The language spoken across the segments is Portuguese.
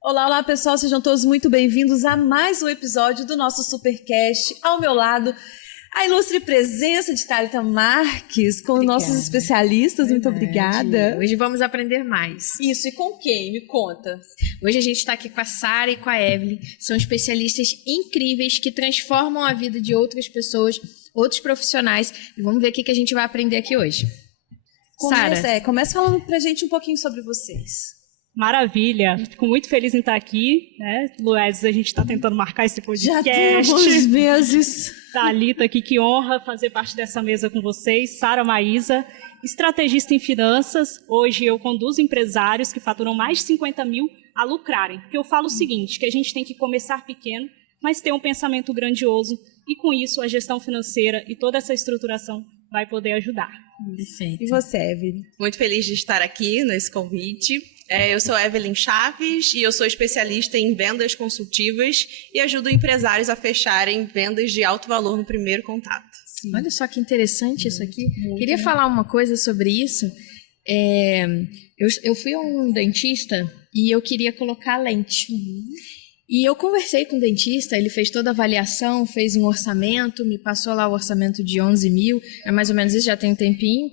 Olá, olá pessoal, sejam todos muito bem-vindos a mais um episódio do nosso Supercast. Ao meu lado, a ilustre presença de Thalita Marques, com nossos especialistas. Muito obrigada. Hoje vamos aprender mais. Isso, e com quem? Me conta. Hoje a gente está aqui com a Sara e com a Evelyn. São especialistas incríveis que transformam a vida de outras pessoas, outros profissionais. E vamos ver o que a gente vai aprender aqui hoje. Sara. Começa falando pra gente um pouquinho sobre vocês. Maravilha, fico muito feliz em estar aqui, né? Luiz, a gente está tentando marcar esse podcast. Já temos meses. Thalita aqui, que honra fazer parte dessa mesa com vocês. Sara Maísa, estrategista em finanças. Hoje eu conduzo empresários que faturam mais de 50 mil a lucrarem. Porque eu falo o seguinte, que a gente tem que começar pequeno, mas ter um pensamento grandioso. E com isso a gestão financeira e toda essa estruturação vai poder ajudar. Perfeito. E você, Evelyn? Muito feliz de estar aqui nesse convite. Eu sou Evelyn Chaves e eu sou especialista em vendas consultivas e ajudo empresários a fecharem vendas de alto valor no primeiro contato. Sim. Olha só que interessante isso aqui. Queria falar uma coisa sobre isso. Eu fui a um dentista e eu queria colocar lente. E eu conversei com o dentista, ele fez toda a avaliação, fez um orçamento, me passou lá o orçamento de 11 mil, é mais ou menos isso, já tem um tempinho.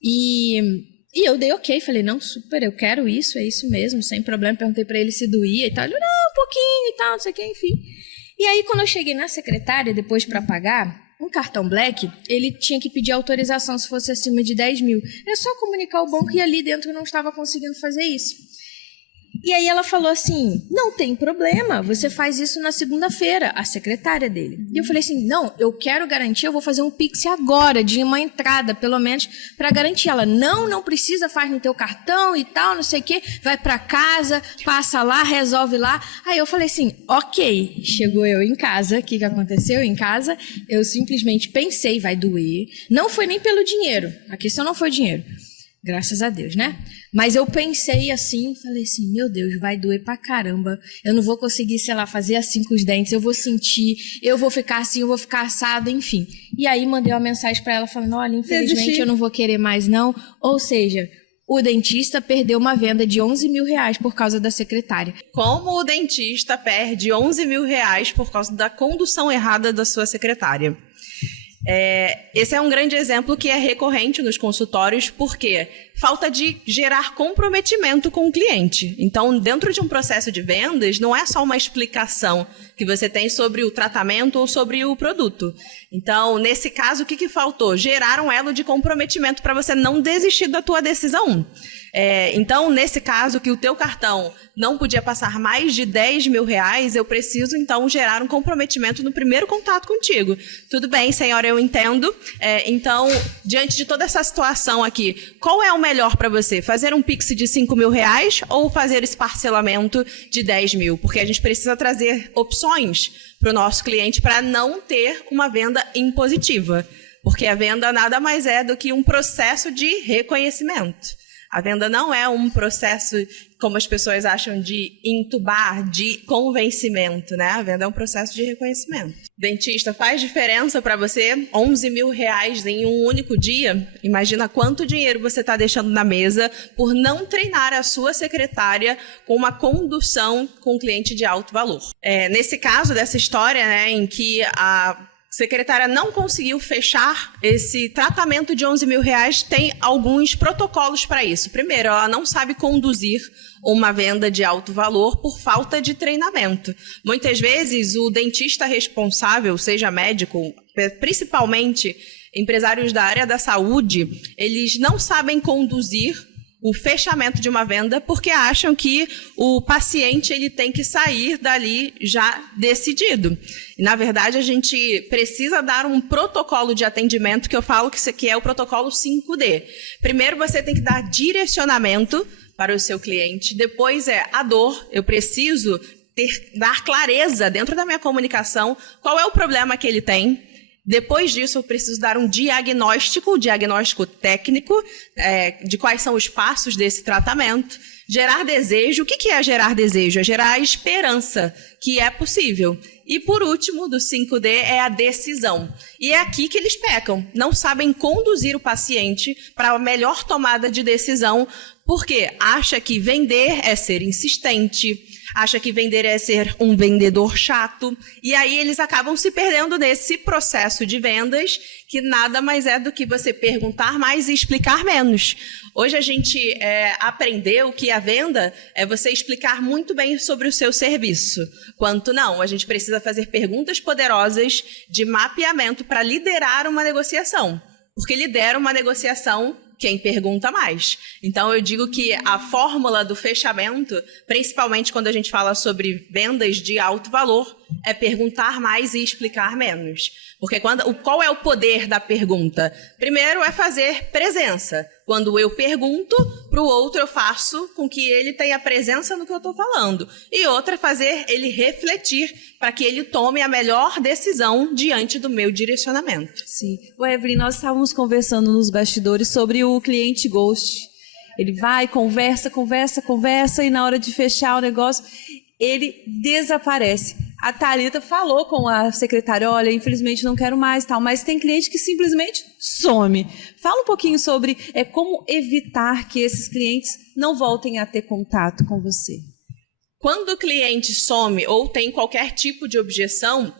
E eu dei ok, falei, não, super, eu quero isso, é isso mesmo, sem problema. Perguntei pra ele se doía e tal, ele, não, um pouquinho e tal, não sei o que, enfim. E aí, quando eu cheguei na secretária, depois pra pagar, um cartão Black, ele tinha que pedir autorização se fosse acima de 10 mil. É só comunicar ao banco e ali dentro eu não estava conseguindo fazer isso. E aí ela falou assim, não tem problema, você faz isso na segunda-feira, a secretária dele. E eu falei assim, não, eu quero garantir, eu vou fazer um Pix agora, de uma entrada, pelo menos, para garantir. Ela, não precisa, faz no teu cartão e tal, não sei o quê, vai para casa, passa lá, resolve lá. Aí eu falei assim, ok, chegou eu em casa, o que aconteceu em casa? Eu simplesmente pensei, vai doer, não foi nem pelo dinheiro, a questão não foi dinheiro. Graças a Deus, né? Mas eu pensei assim, falei assim, meu Deus, vai doer pra caramba. Eu não vou conseguir, sei lá, fazer assim com os dentes, eu vou sentir, eu vou ficar assim, eu vou ficar assado, enfim. E aí mandei uma mensagem pra ela falando, olha, infelizmente eu não vou querer mais não. Ou seja, o dentista perdeu uma venda de 11 mil reais por causa da secretária. Como o dentista perde 11 mil reais por causa da condução errada da sua secretária? Esse é um grande exemplo que é recorrente nos consultórios, porque falta de gerar comprometimento com o cliente. Então, dentro de um processo de vendas, não é só uma explicação que você tem sobre o tratamento ou sobre o produto. Então, nesse caso, o que faltou? Gerar um elo de comprometimento para você não desistir da tua decisão. Então, nesse caso, que o teu cartão não podia passar mais de 10 mil reais, eu preciso, então, gerar um comprometimento no primeiro contato contigo. Tudo bem, senhora, eu entendo. Então, diante de toda essa situação aqui, qual é o melhor para você? Fazer um Pix de 5 mil reais ou fazer esse parcelamento de 10 mil? Porque a gente precisa trazer opções para o nosso cliente para não ter uma venda impositiva. Porque a venda nada mais é do que um processo de reconhecimento. A venda não é um processo, como as pessoas acham, de entubar, de convencimento, né? A venda é um processo de reconhecimento. Dentista, faz diferença para você? 11 mil reais em um único dia? Imagina quanto dinheiro você está deixando na mesa por não treinar a sua secretária com uma condução com cliente de alto valor. Nesse caso dessa história, né, em que a secretária não conseguiu fechar esse tratamento de 11 mil reais, tem alguns protocolos para isso. Primeiro, ela não sabe conduzir uma venda de alto valor por falta de treinamento. Muitas vezes, o dentista responsável, seja médico, principalmente empresários da área da saúde, eles não sabem conduzir o fechamento de uma venda porque acham que o paciente ele tem que sair dali já decidido. E, na verdade, a gente precisa dar um protocolo de atendimento, que eu falo que isso aqui é o protocolo 5D. Primeiro, você tem que dar direcionamento para o seu cliente. Depois a dor. Eu preciso dar clareza dentro da minha comunicação qual é o problema que ele tem. Depois disso, eu preciso dar um diagnóstico técnico, de quais são os passos desse tratamento. Gerar desejo. O que é gerar desejo? É gerar esperança, que é possível. E, por último, do 5D, é a decisão. E é aqui que eles pecam. Não sabem conduzir o paciente para a melhor tomada de decisão Porque acha que vender é ser insistente, acha que vender é ser um vendedor chato, e aí eles acabam se perdendo nesse processo de vendas, que nada mais é do que você perguntar mais e explicar menos. Hoje a gente aprendeu que a venda é você explicar muito bem sobre o seu serviço. Quanto não, a gente precisa fazer perguntas poderosas de mapeamento para liderar uma negociação. Porque lidera uma negociação quem pergunta mais. Então, eu digo que a fórmula do fechamento, principalmente quando a gente fala sobre vendas de alto valor, é perguntar mais e explicar menos. Porque qual é o poder da pergunta? Primeiro é fazer presença. Quando eu pergunto para o outro, eu faço com que ele tenha presença no que eu estou falando. E outra é fazer ele refletir para que ele tome a melhor decisão diante do meu direcionamento. Sim. O Evelyn, nós estávamos conversando nos bastidores sobre o cliente ghost. Ele vai, conversa e na hora de fechar o negócio, ele desaparece. A Thalita falou com a secretária, olha, infelizmente não quero mais, tal, mas tem cliente que simplesmente some. Fala um pouquinho sobre como evitar que esses clientes não voltem a ter contato com você. Quando o cliente some ou tem qualquer tipo de objeção,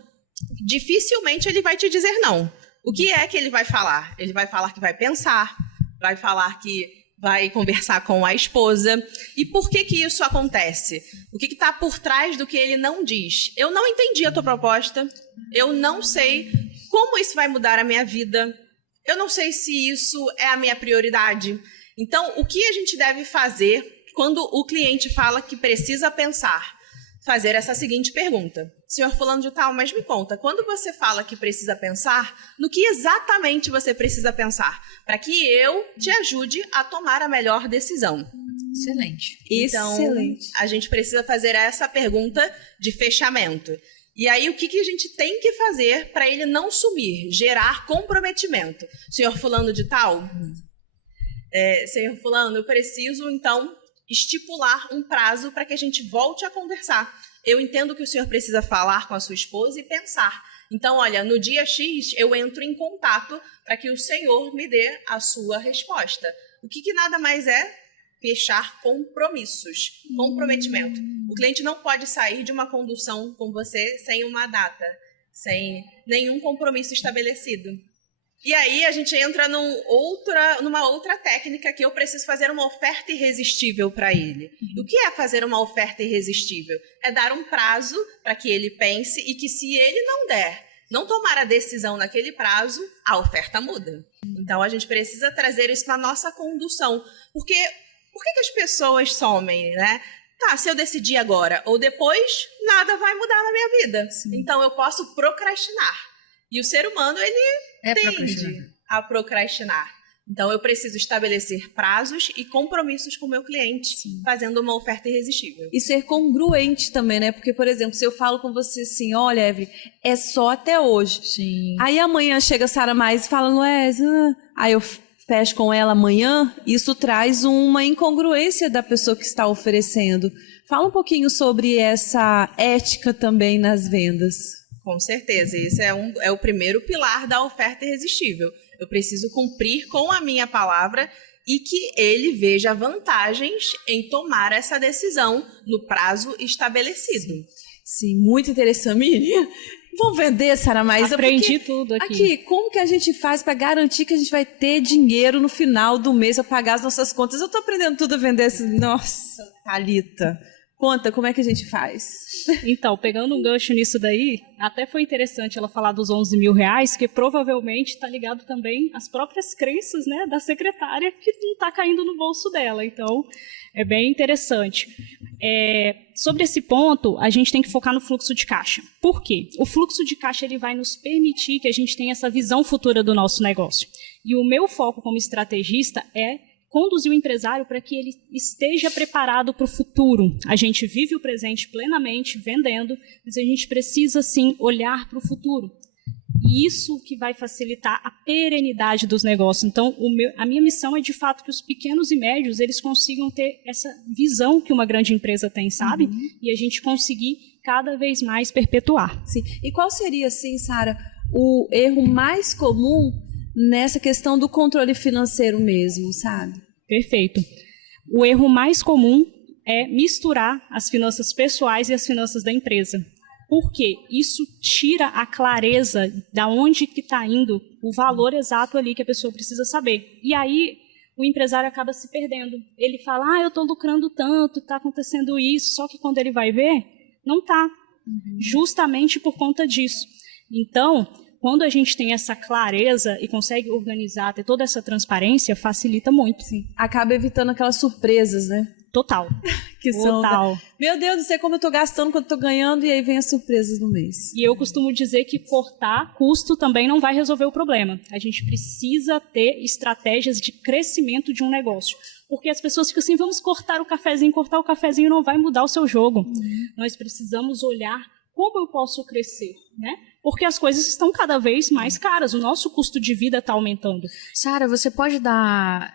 dificilmente ele vai te dizer não. O que é que ele vai falar? Ele vai falar que vai pensar, vai falar que vai conversar com a esposa. E por que isso acontece? O que está por trás do que ele não diz? Eu não entendi a tua proposta, eu não sei como isso vai mudar a minha vida, eu não sei se isso é a minha prioridade. Então, o que a gente deve fazer quando o cliente fala que precisa pensar? Fazer essa seguinte pergunta. Senhor fulano de tal, mas me conta, quando você fala que precisa pensar, no que exatamente você precisa pensar? Para que eu te ajude a tomar a melhor decisão. Excelente. Então, excelente. A gente precisa fazer essa pergunta de fechamento. E aí, o que a gente tem que fazer para ele não sumir? Gerar comprometimento. Senhor fulano de tal, senhor fulano, eu preciso, então, estipular um prazo para que a gente volte a conversar. Eu entendo que o senhor precisa falar com a sua esposa e pensar. Então, olha, no dia X eu entro em contato para que o senhor me dê a sua resposta. O que nada mais é fechar compromissos, comprometimento. O cliente não pode sair de uma condução com você sem uma data, sem nenhum compromisso estabelecido. E aí a gente entra numa outra técnica que eu preciso fazer uma oferta irresistível para ele. O que é fazer uma oferta irresistível? É dar um prazo para que ele pense e que se ele não tomar a decisão naquele prazo, a oferta muda. Então a gente precisa trazer isso na nossa condução. Porque por que as pessoas somem, né? Tá, se eu decidir agora ou depois, nada vai mudar na minha vida. Sim. Então eu posso procrastinar. E o ser humano, ele tende a procrastinar. Então, eu preciso estabelecer prazos e compromissos com o meu cliente, sim, fazendo uma oferta irresistível. E ser congruente também, né? Porque, por exemplo, se eu falo com você assim, olha, Evelyn, é só até hoje. Sim. Aí amanhã chega a Sara Mais e fala, Luiz, aí eu fecho com ela amanhã, isso traz uma incongruência da pessoa que está oferecendo. Fala um pouquinho sobre essa ética também nas vendas. Com certeza, esse é o primeiro pilar da oferta irresistível. Eu preciso cumprir com a minha palavra e que ele veja vantagens em tomar essa decisão no prazo estabelecido. Sim, muito interessante. Miriam, vamos vender, Sara Maísa? Aprendi tudo aqui. Aqui, como que a gente faz para garantir que a gente vai ter dinheiro no final do mês para pagar as nossas contas? Eu estou aprendendo tudo a vender. Nossa, Thalita. Conta, como é que a gente faz? Então, pegando um gancho nisso daí, até foi interessante ela falar dos 11 mil reais, que provavelmente está ligado também às próprias crenças, né, da secretária, que não está caindo no bolso dela. Então, é bem interessante. Sobre esse ponto, a gente tem que focar no fluxo de caixa. Por quê? O fluxo de caixa ele vai nos permitir que a gente tenha essa visão futura do nosso negócio. E o meu foco como estrategista é conduzir o empresário para que ele esteja preparado para o futuro. A gente vive o presente plenamente, vendendo, mas a gente precisa, sim, olhar para o futuro. E isso que vai facilitar a perenidade dos negócios. Então, a minha missão é, de fato, que os pequenos e médios eles consigam ter essa visão que uma grande empresa tem, sabe? Uhum. E a gente conseguir cada vez mais perpetuar. Sim. E qual seria, assim, Sara, o erro mais comum nessa questão do controle financeiro mesmo, sabe? Perfeito. O erro mais comum é misturar as finanças pessoais e as finanças da empresa. Por quê? Isso tira a clareza de onde que está indo o valor exato ali que a pessoa precisa saber. E aí o empresário acaba se perdendo. Ele fala, eu estou lucrando tanto, está acontecendo isso, só que quando ele vai ver, não está. Justamente por conta disso. Então, quando a gente tem essa clareza e consegue organizar, ter toda essa transparência, facilita muito. Sim. Acaba evitando aquelas surpresas, né? Total. Que são Total. Meu Deus, não sei como eu estou gastando, quanto eu estou ganhando, e aí vem as surpresas no mês. E eu costumo dizer que cortar custo também não vai resolver o problema. A gente precisa ter estratégias de crescimento de um negócio. Porque as pessoas ficam assim, vamos cortar o cafezinho não vai mudar o seu jogo. Nós precisamos olhar como eu posso crescer, né? Porque as coisas estão cada vez mais caras, o nosso custo de vida está aumentando. Sara, você pode dar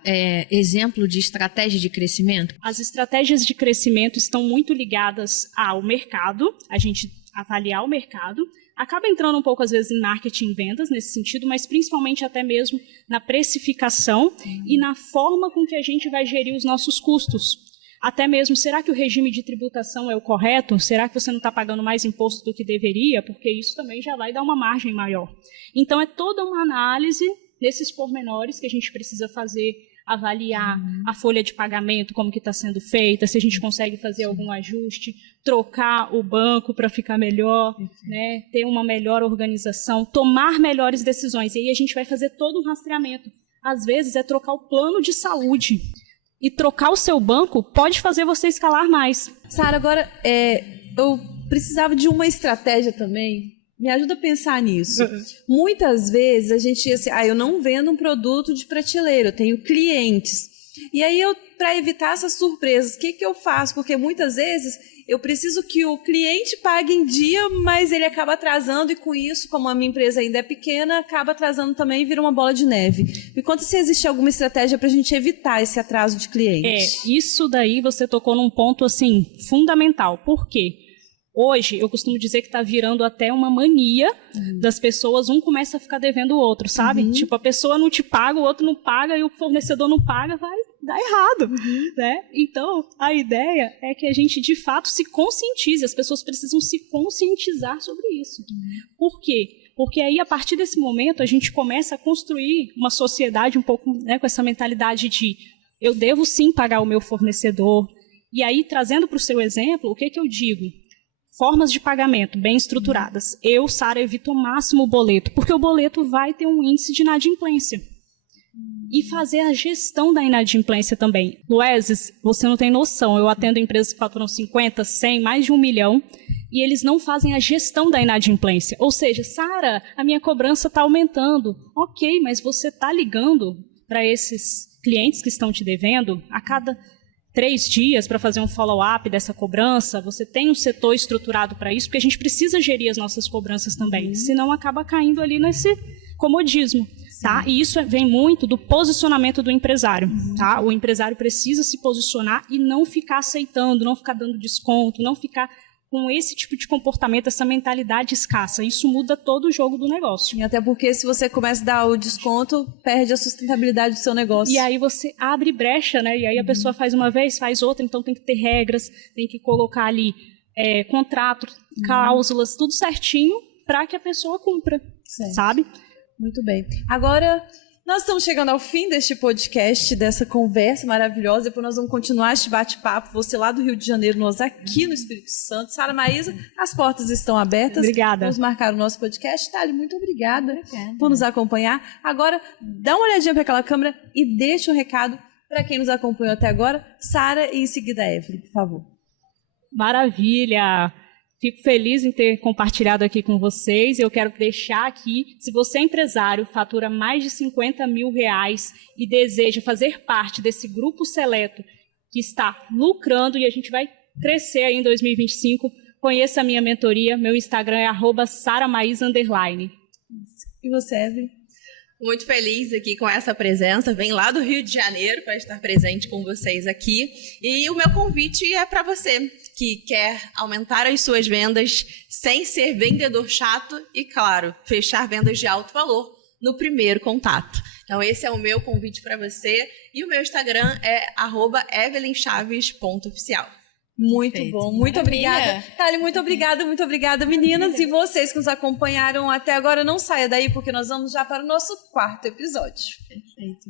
exemplo de estratégia de crescimento? As estratégias de crescimento estão muito ligadas ao mercado, a gente avaliar o mercado, acaba entrando um pouco às vezes em marketing e vendas nesse sentido, mas principalmente até mesmo na precificação e na forma com que a gente vai gerir os nossos custos. Até mesmo, será que o regime de tributação é o correto? Será que você não está pagando mais imposto do que deveria? Porque isso também já vai dar uma margem maior. Então, é toda uma análise desses pormenores que a gente precisa fazer, avaliar a folha de pagamento, como que está sendo feita, se a gente consegue fazer algum ajuste, trocar o banco para ficar melhor, né? Ter uma melhor organização, tomar melhores decisões. E aí a gente vai fazer todo um rastreamento. Às vezes, é trocar o plano de saúde. E trocar o seu banco pode fazer você escalar mais. Sara, agora, eu precisava de uma estratégia também. Me ajuda a pensar nisso. Muitas vezes a gente assim, eu não vendo um produto de prateleira, eu tenho clientes. E aí, para evitar essas surpresas, o que eu faço? Porque muitas vezes eu preciso que o cliente pague em dia, mas ele acaba atrasando e com isso, como a minha empresa ainda é pequena, acaba atrasando também e vira uma bola de neve. Me conta se existe alguma estratégia para a gente evitar esse atraso de cliente. Isso daí você tocou num ponto assim fundamental. Por quê? Hoje, eu costumo dizer que está virando até uma mania das pessoas, um começa a ficar devendo o outro, sabe? Tipo, a pessoa não te paga, o outro não paga e o fornecedor não paga, vai dar errado, né? Então, a ideia é que a gente, de fato, se conscientize, as pessoas precisam se conscientizar sobre isso. Por quê? Porque aí, a partir desse momento, a gente começa a construir uma sociedade um pouco, né, com essa mentalidade de eu devo sim pagar o meu fornecedor. E aí, trazendo para o seu exemplo, o que eu digo? Formas de pagamento bem estruturadas. Eu, Sara, evito ao máximo o boleto, porque o boleto vai ter um índice de inadimplência. E fazer a gestão da inadimplência também. Lueses, você não tem noção, eu atendo empresas que faturam 50, 100, mais de 1 milhão, e eles não fazem a gestão da inadimplência. Ou seja, Sara, a minha cobrança está aumentando. Ok, mas você está ligando para esses clientes que estão te devendo a cada 3 dias para fazer um follow-up dessa cobrança, você tem um setor estruturado para isso, porque a gente precisa gerir as nossas cobranças também, senão acaba caindo ali nesse comodismo, tá? E isso vem muito do posicionamento do empresário, tá? O empresário precisa se posicionar e não ficar aceitando, não ficar dando desconto, não ficar com esse tipo de comportamento, essa mentalidade escassa. Isso muda todo o jogo do negócio. E até porque se você começa a dar o desconto, perde a sustentabilidade do seu negócio. E aí você abre brecha, né? E aí a pessoa faz uma vez, faz outra, então tem que ter regras, tem que colocar ali contrato, cláusulas, tudo certinho para que a pessoa cumpra, sabe? Muito bem. Agora, nós estamos chegando ao fim deste podcast, dessa conversa maravilhosa. Depois nós vamos continuar este bate-papo. Você lá do Rio de Janeiro, nós aqui no Espírito Santo. Sara Maísa, as portas estão abertas. Obrigada. Vamos marcar o nosso podcast. Thali, muito obrigada por nos acompanhar. Agora, dá uma olhadinha para aquela câmera e deixa um recado para quem nos acompanhou até agora. Sara e em seguida a Evelyn, por favor. Maravilha! Fico feliz em ter compartilhado aqui com vocês. Eu quero deixar aqui, se você é empresário, fatura mais de 50 mil reais e deseja fazer parte desse grupo seleto que está lucrando e a gente vai crescer aí em 2025, conheça a minha mentoria. Meu Instagram é @saramaiza_. E você, Evelyn? Muito feliz aqui com essa presença. Vem lá do Rio de Janeiro para estar presente com vocês aqui. E o meu convite é para você que quer aumentar as suas vendas sem ser vendedor chato e, claro, fechar vendas de alto valor no primeiro contato. Então, esse é o meu convite para você. E o meu Instagram é @evelynchaves.oficial. Muito Perfeito. bom, muito Maravilha. obrigada. Thali, muito obrigada, meninas. E vocês que nos acompanharam até agora, não saia daí, porque nós vamos já para o nosso 4º episódio. Perfeito.